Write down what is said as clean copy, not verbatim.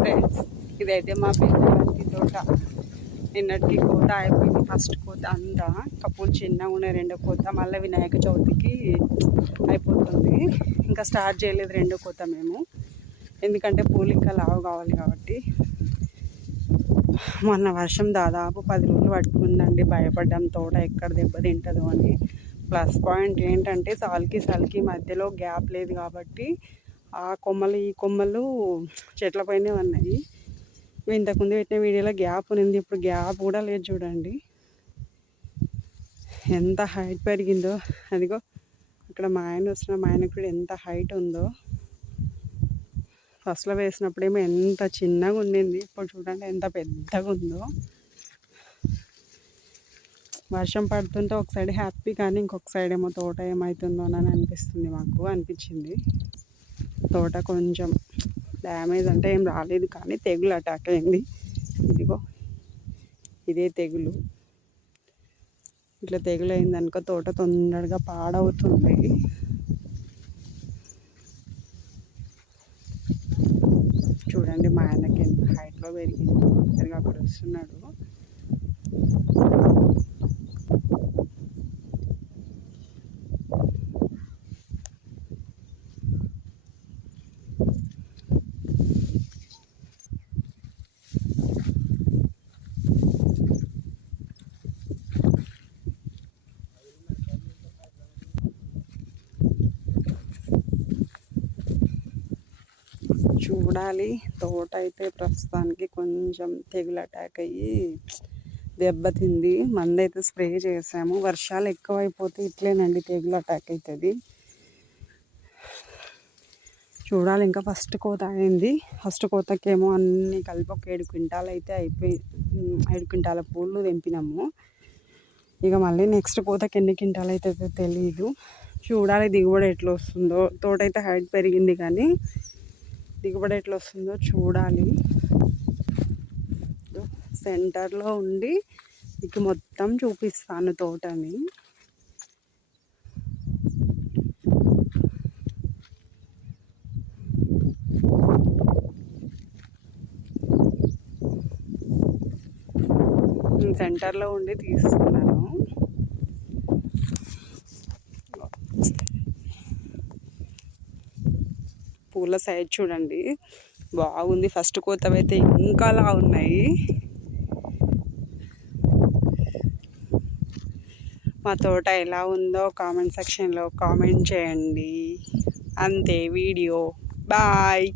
Friends, ఇదైతే మా పెద్దవాళ్ళ తోట. నిన్నటికి కోత అయిపోయింది, ఫస్ట్ కోత అంతా. కప్పులు చిన్నగా ఉన్నాయి, రెండో కోత. మళ్ళీ వినాయక చవితికి అయిపోతుంది. ఇంకా స్టార్ట్ చేయలేదు రెండో కోత మేము, ఎందుకంటే పూలు ఇంకా లావు కావాలి కాబట్టి. మొన్న వర్షం దాదాపు 10 రోజులు పట్టుకుందండి. భయపడ్డాం తోట ఎక్కడ దెబ్బతింటుందో అని. ప్లస్ పాయింట్ ఏంటంటే సాల్కి మధ్యలో గ్యాప్ లేదు కాబట్టి ఆ కొమ్మలు ఈ కొమ్మలు చెట్లపైనే ఉన్నాయి. ఇంతకుముందు పెట్టిన వీడియోలో గ్యాప్ ఉంది, ఇప్పుడు గ్యాప్ కూడా లేదు. చూడండి ఎంత హైట్ పెరిగిందో. అదిగో అక్కడ మా ఆయన వస్తున్న, మా ఆయనకు కూడా ఎంత హైట్ ఉందో. ఫస్ట్లో వేసినప్పుడేమో ఎంత చిన్నగా ఉండింది, ఇప్పుడు చూడండి ఎంత పెద్దగా ఉందో. వర్షం పడుతుంటే ఒక సైడ్ హ్యాపీ, కానీ ఇంకొక సైడ్ ఏమో తోట ఏమవుతుందో అని అనిపించింది. తోట కొంచెం డ్యామేజ్ అంటే ఏం రాలేదు, కానీ తెగులు అటాక్ అయింది. ఇదిగో ఇదే తెగులు. ఇట్లా తెగులు అయిందనుకో తోట తొందరగా పాడవుతుంది. చూడండి మా ఆయనకి ఎంత హైట్లో పెరిగిందో. సరిగా అక్కడ వస్తున్నాడు. చూడాలి. తోట అయితే ప్రస్తుతానికి కొంచెం తెగులు అటాక్ అయ్యి దెబ్బతింది. మందైతే స్ప్రే చేసాము. వర్షాలు ఎక్కువైపోతే ఇట్లేనండి, తెగులు అటాక్ అవుతుంది. చూడాలి. ఇంకా ఫస్ట్ కోత అయింది. ఫస్ట్ కోతకేమో అన్నీ కలిపి ఒక 7 క్వింటాలు అయితే అయిపోయి 7 క్వింటాల పూలు తెంపినాము. ఇక మళ్ళీ నెక్స్ట్ కోతకి ఎన్ని క్వింటాలు అవుతుందో తెలియదు. చూడాలి దిగుబడి ఎట్లా వస్తుందో. తోట అయితే హైట్ పెరిగింది, కానీ దిగుబడి ఎట్లా వస్తుందో చూడాలి. సెంటర్లో ఉండి మీకు మొత్తం చూపిస్తాను తోటని. సెంటర్లో ఉండి తీస్తున్నాను. పూల సైజ్ చూడండి, బాగుంది. ఫస్ట్ కోతవైతే ఇంకా లా ఉన్నాయి. మా తోట ఎలా ఉందో కామెంట్ సెక్షన్లో కామెంట్ చేయండి. అంతే వీడియో. బాయ్.